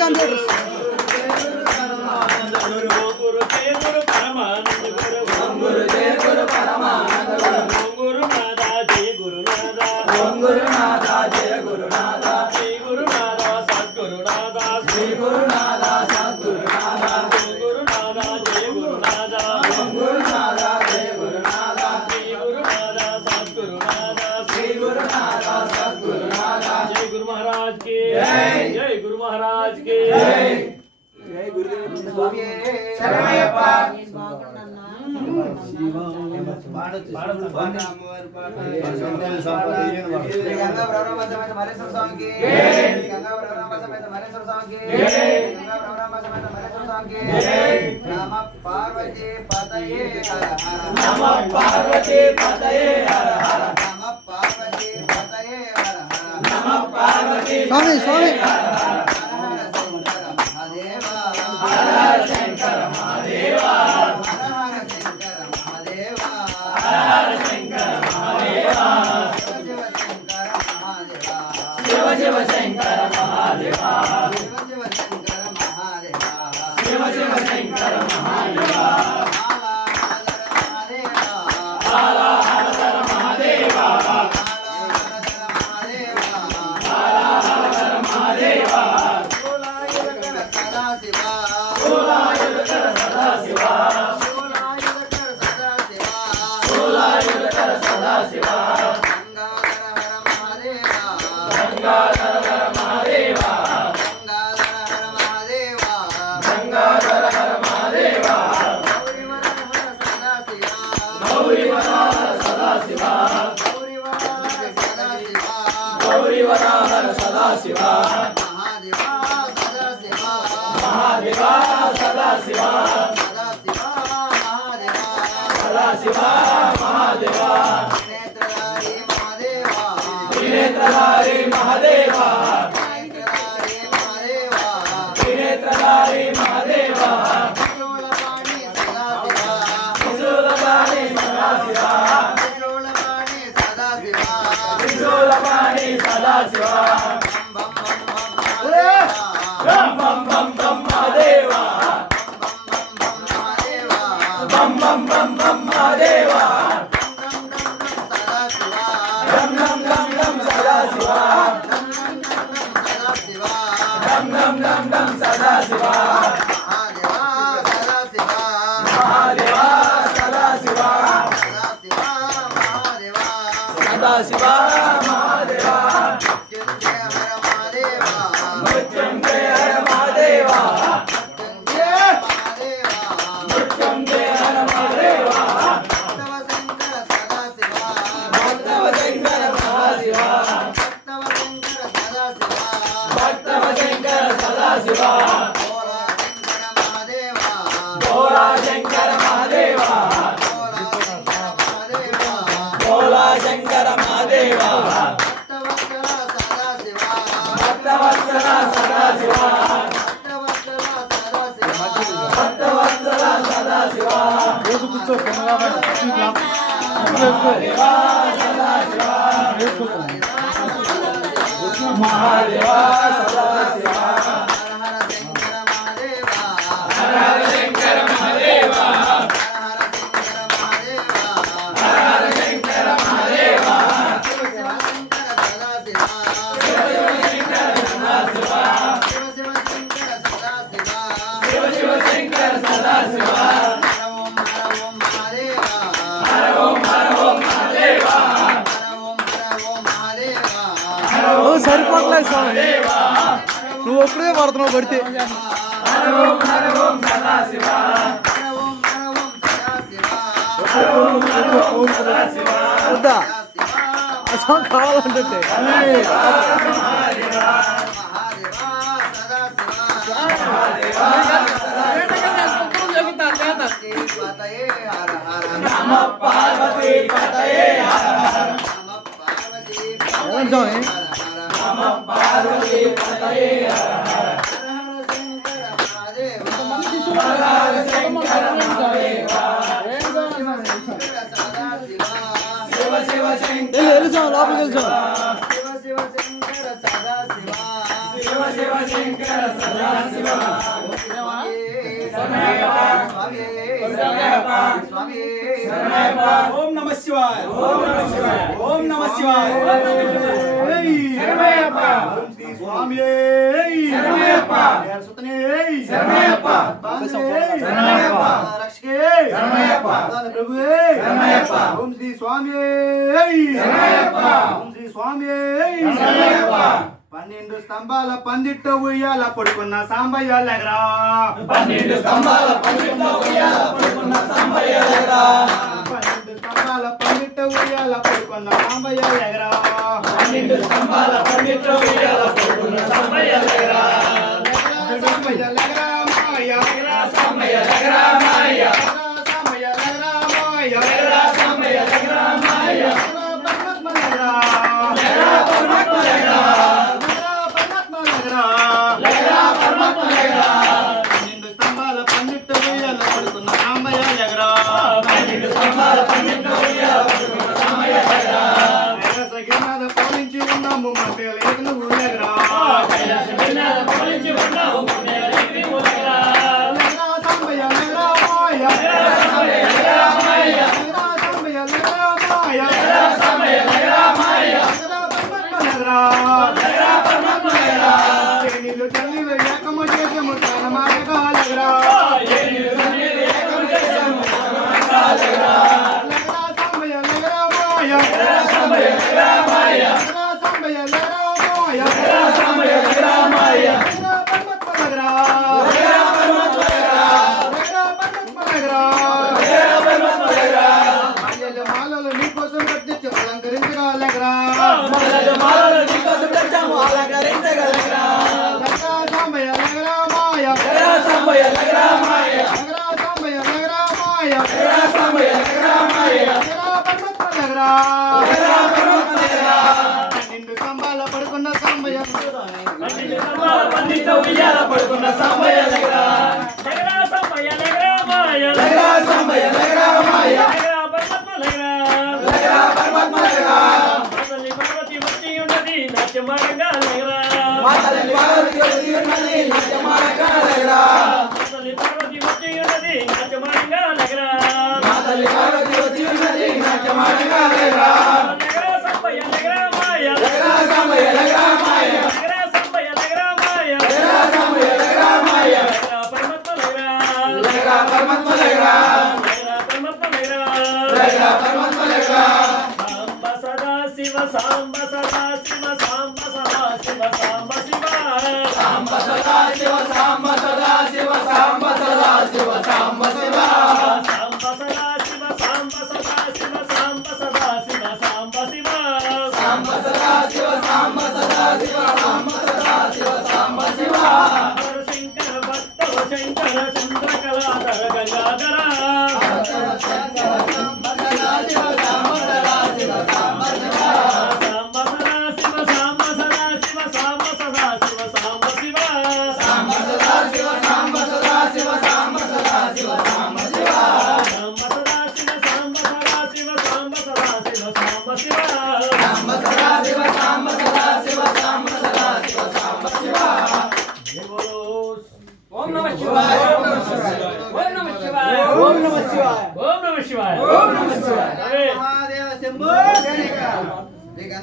complete complete Gurunatha జయ గురునాథ శ్రీ గురునాథ సద్గురునాథ శ్రీ గురునాథ సద్గురునాథ గురునాథ జయ గురునాథ గురునాథ జయ గురునాథ శ్రీ గురునాథ సద్గురునాథ శ్రీ గురునాథ సద్గురునాథ జయ గురు महाराज की जय गुरु महाराज की जय जय गुरुदेव स्वामी शरणमయ్యప్ప पार्वती पतये हर हर नमः पार्वती पतये हर हर नमः पार्वती पतये हर हर नमः पार्वती स्वामी स्वामी हर हर शंकर महादेवा हर हर शंकर महादेवा शिव शिव शंकर महादेवा शिव शिव शंकर महादेवा आला हर महादेवा आला हर महादेवा सोलायुधकर सदा शिवा सोलायुधकर सदा शिवा गंगाधर हर महादेवा गंगाधर हर महादेवा गौरीवर हर सदा शिवा गौरीवर हर सदा शिवा महादेवा सदा शिवा सदा शिवा महादेवा त्रिनेत्रधारी महादेवा त्रिनेत्रधारी महादेवा त्रिशूलपाणि सदा शिवा त्रिशूलपाणि सदा शिवा बम बम बम बम महादेवा बम बम बम बम महादेवा गम गम गम गम सदा शिवा गम गम गम गम सदा शिवा महादेवा सदा शिवा सदा शिवा महादेवा मृत्युंजय हर महादेवा मृत्युंजय हर महादेवा भक्तव शंकर महाशिवा भक्तव शंकर सदा शिवा भोला शंकर महादेवा भोला शंकर महादेवा भक्तवत्सला सदा शिवा भक्तवत्सला सदा शिवा महादेवा सदा शिवा महादेवा सदा शिवा हर हर शंकर महादेवा हर हर शंकर महादेवा शिव शिव शंकर सदा शिवा शिव शिव शंकर सदा शिवा हर ओम महादेवा ఓ సరిపోట్లేదు స్వామి నువ్వు ఒక్కడే పడుతున్నావు పడితే हर ओम सदा शिवा सदा शिवा వద్దా అసలు కావాలంటే नमः पार्वती पतये हर हर స్వామి नमः पार्वती पतये हर हर हर हर शंकर महादेवा शिव शिव शंकर వెళ్ళు స్వామి లోపలికి వెళ్ళు స్వామి शिव शिव ఓం నమ శివాయ ఓం నమ శివాయ ఓం శ్రీ స్వామి ఓం శ్రీ స్వామి ఓం శ్రీ స్వామి 12 స్తంభాల పందిట్ట ఉయ్యాల పడుకున్న సాంబయ్య లెగరా 12 స్తంభాల పందిట్ట ఉయ్యాల పడుకున్న సాంబయ్య లెగరా 12 స్తంభాల పందిట్ట ఉయ్యాల పడుకున్న సాంబయ్య లెగరా 12 స్తంభాల పందిట్ట ఉయ్యాల పడుకున్న సాంబయ్య లెగరా సాంబయ్య లెగరా మాయ లెగరా సాంబయ్య లెగరా మాయ సాంబయ్య లెగరా మాయ లెగరా సాంబయ్య లెగరా మాయ పరమాత్మ లెగరా లెగరా పరమాత్మ లెగరా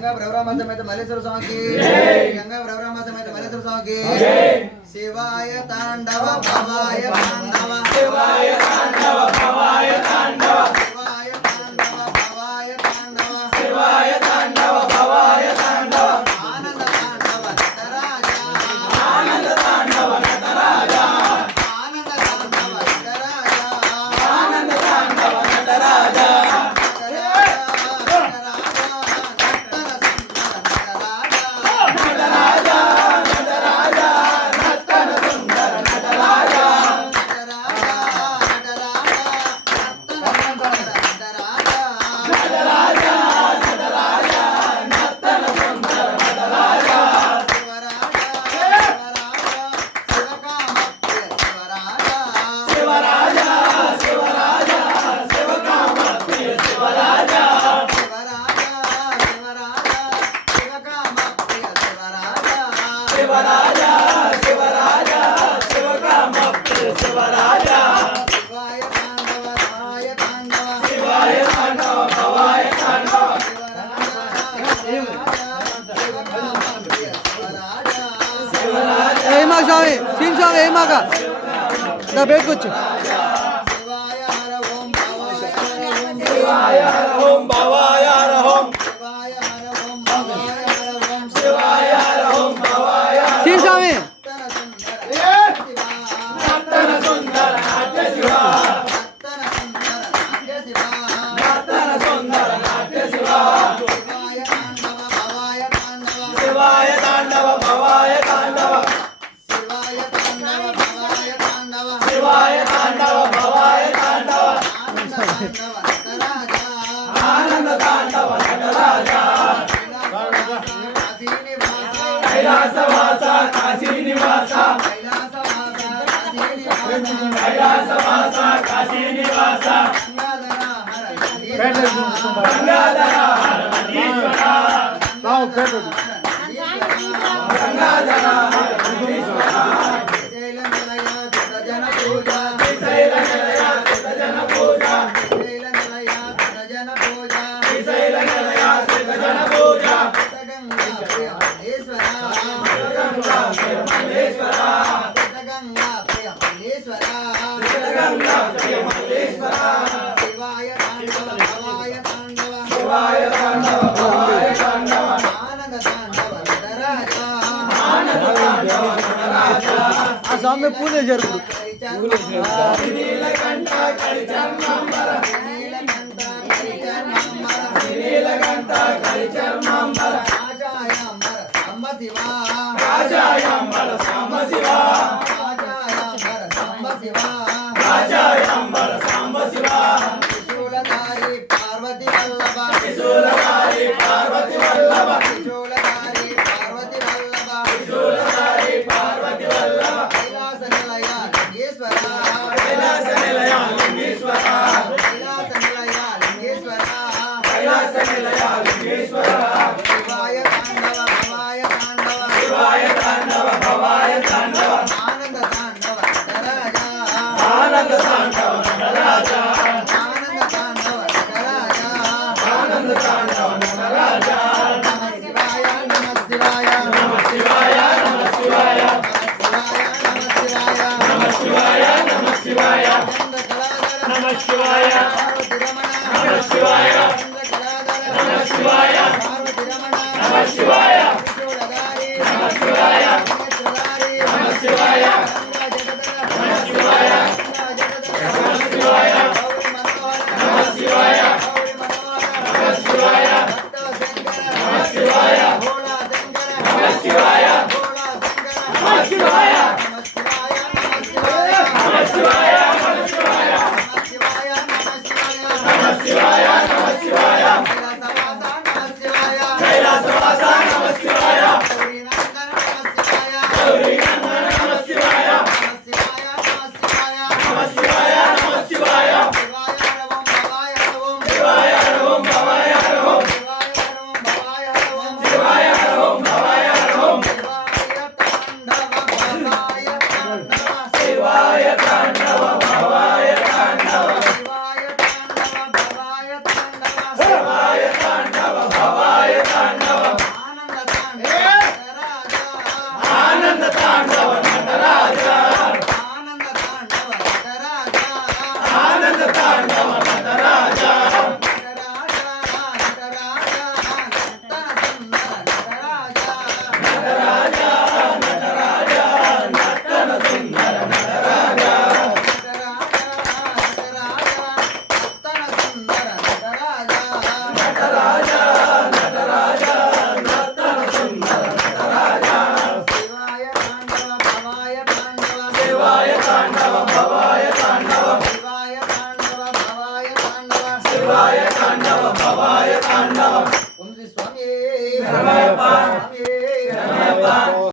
गंगा ब्रह्मा समेत मलेश्वर स्वामी की गंगा ब्रह्मा समेत मलेश्वर स्वामी की शिवाय तांडव भवाय तांडव शिवाय तांडव भवाय तांडव शिवाय तांडव भवाय तांडव शिवाय तांडव भवाय तांडव आनंद तांडव नटराजा आनंद तांडव नटराजा आनंद तांडव नटराजा आनंद तांडव नटराजा స్వామి శ్రీని స్వామి ఏ మాక నా బేకొచ్చు శివాయ హర ఓం భవాయ హర ఓం శివాయ హర ఓం భవాయ హర ఓం శివాయ హర ఓం భవాయ హర ఓం శివాయ హర ఓం భవాయ శ్రీని స్వామి నర్తన సుందర నాట్య శివ నర్తన సుందర నాట్య శివ శివాయ తాండవ భవాయ తాండవ శివాయ తాండవ భవాయ తాండవ శివాయ తాండవ భవాయ తాండవ శివాయ తాండవ భవాయ తాండవ ఆనంద తాండవ నటరాజ ఆనంద తాండవ నటరాజ కైలాసవాస కాశీ నివాస కైలాసవాస కాశీ నివాస గంగాధర హర నందీశ్వర గంగాధర హర నందీశ్వర శ్రీశైల నిలయ సుత జన పూజ శ్రీశైల నిలయ సుత జన పూజ శివాయ తాండవ భవాయ తాండవ శివాయ తాండవ భవాయ తాండవ ఆనంద తాండవ నటరాజ ఆనంద తాండవ నటరాజ ఆ స్వామి పూజ జరుపు నీలకంఠ కరిచర్మంబర నీలకంఠ కరిచర్మంబర నీలకంఠ కరిచర్మంబర ఆచార్యంబర సంబ శివ